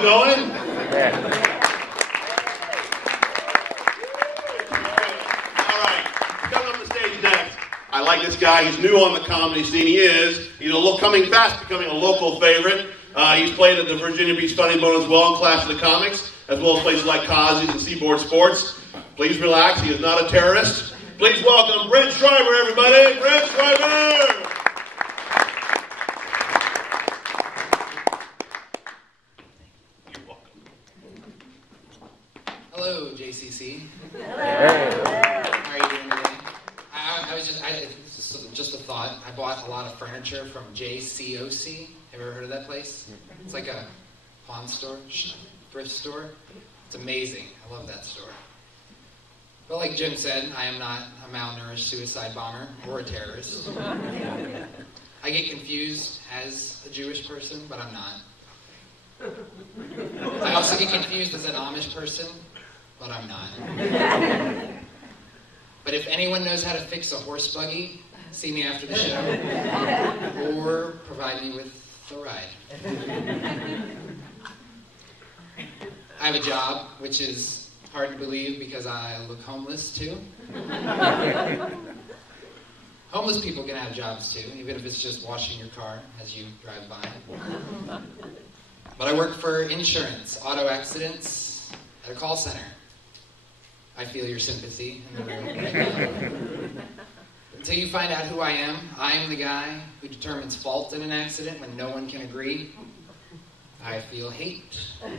still going? Yeah. All right, coming up the stage next. I like this guy. He's new on the comedy scene. He's coming fast, becoming a local favorite. He's played at the Virginia Beach Funny Bone as well in Clash of the Comics, as well as places like Cosby's and Seaboard Sports. Please relax. He is not a terrorist. Please welcome Brent Schreiber, everybody. Brent Schreiber! You're welcome. Hello, JCC. Hey. How are you doing today? This is just a thought. I bought a lot of furniture from JCOC. Have you ever heard of that place? It's like a pawn store, thrift store. It's amazing. I love that store. But like Jim said, I am not a malnourished suicide bomber or a terrorist. I get confused as a Jewish person, but I'm not. I also get confused as an Amish person, but I'm not. But if anyone knows how to fix a horse buggy, see me after the show, or provide me with a ride. I have a job, which is hard to believe because I look homeless too. Homeless people can have jobs too, even if it's just washing your car as you drive by. But I work for insurance, auto accidents, at a call center. I feel your sympathy in the room right now. Until you find out who I am the guy who determines fault in an accident when no one can agree. I feel hate. You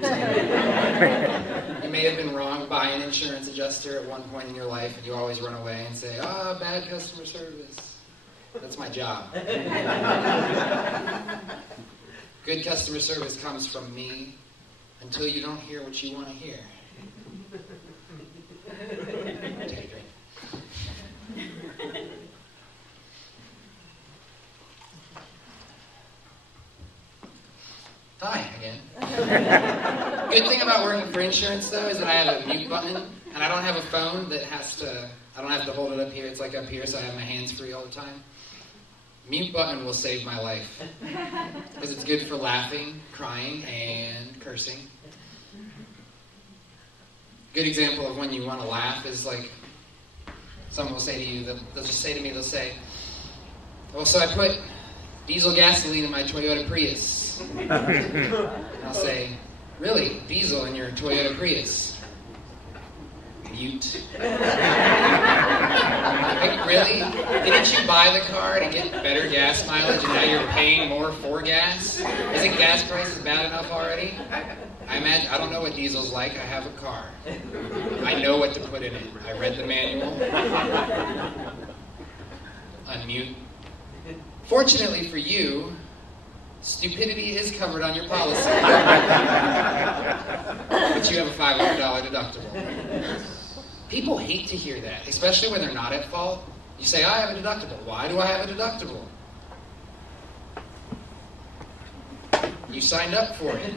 may have been wronged by an insurance adjuster at one point in your life, and you always run away and say, bad customer service. That's my job. Good customer service comes from me until you don't hear what you want to hear. Take a drink. Hi again. Good thing about working for insurance though is that I have a mute button, and I don't have a phone that I don't have to hold it up here. It's like up here, so I have my hands free all the time. Mute button will save my life because it's good for laughing, crying, and cursing. Good example of when you want to laugh is like someone will say to you, they'll just say to me, they'll say, well, so I put diesel gasoline in my Toyota Prius. And I'll say, really? Diesel in your Toyota Prius? Mute. Like, really? Didn't you buy the car to get better gas mileage and now you're paying more for gas? Isn't gas prices bad enough already? I don't know what diesel's like. I have a car. I know what to put in it. I read the manual. Unmute. Fortunately for you, stupidity is covered on your policy. But you have a $500 deductible. People hate to hear that, especially when they're not at fault. You say, I have a deductible. Why do I have a deductible? You signed up for it.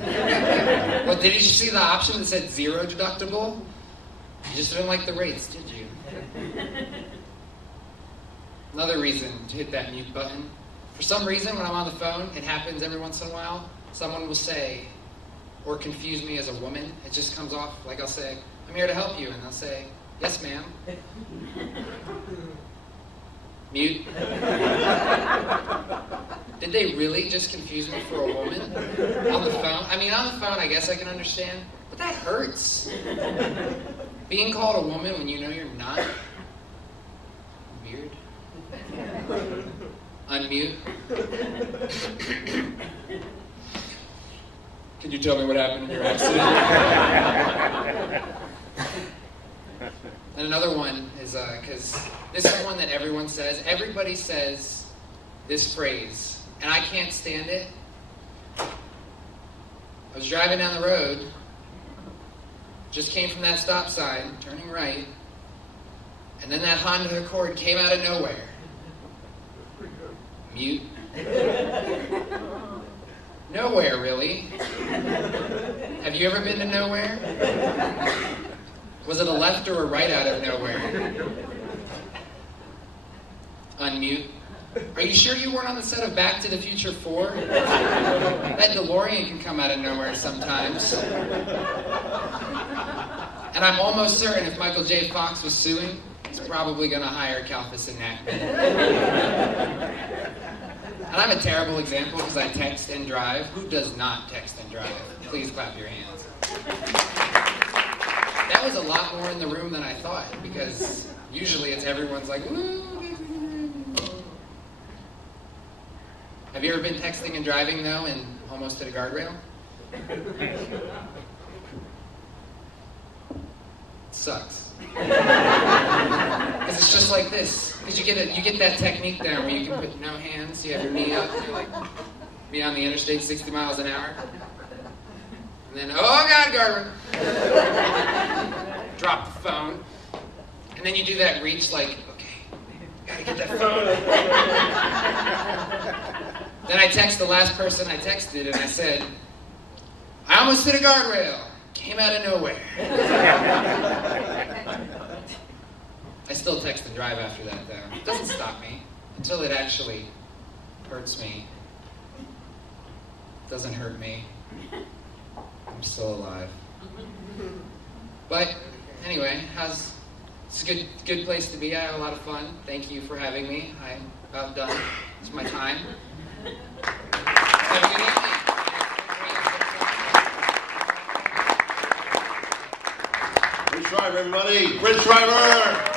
Well, did you see the option that said 0 deductible? You just didn't like the rates, did you? Another reason to hit that mute button. For some reason, when I'm on the phone, it happens every once in a while, someone will say, or confuse me as a woman. It just comes off, like I'll say, I'm here to help you, and they'll say, yes, ma'am. Mute. Did they really just confuse me for a woman? On the phone? I mean, on the phone, I guess I can understand, but that hurts. Being called a woman when you know you're not. Weird. Unmute. Can you tell me what happened in your accident? And another one is, because this is one that everyone says. Everybody says this phrase, and I can't stand it. I was driving down the road, just came from that stop sign, turning right, and then that Honda Accord came out of nowhere. Mute. Nowhere, really. Have you ever been to nowhere? Was it a left or a right out of nowhere? Unmute. Are you sure you weren't on the set of Back to the Future 4? That DeLorean can come out of nowhere sometimes. And I'm almost certain if Michael J. Fox was suing, he's probably going to hire Kalfas and Nackman. And I'm a terrible example because I text and drive. Who does not text and drive? Please clap your hands. That was a lot more in the room than I thought, because usually it's everyone's like, woo. Have you ever been texting and driving, though, and almost hit a guardrail? It sucks. Because it's just like this. Because you get that technique down where you can put no hands, you have your knee up, and you're like, be on the interstate 60 miles an hour. And then, oh God, guardrail. Drop the phone. And then you do that reach like, okay, gotta get that phone. Then I text the last person I texted and I said, I almost hit a guardrail. Came out of nowhere. I still text and drive after that, though. It doesn't stop me until it actually hurts me. It doesn't hurt me. I'm still alive. But anyway, it's a good place to be. I had a lot of fun. Thank you for having me. I'm about done. It's my time. Have a good evening. Brent Schreiber, everybody. Brent Schreiber.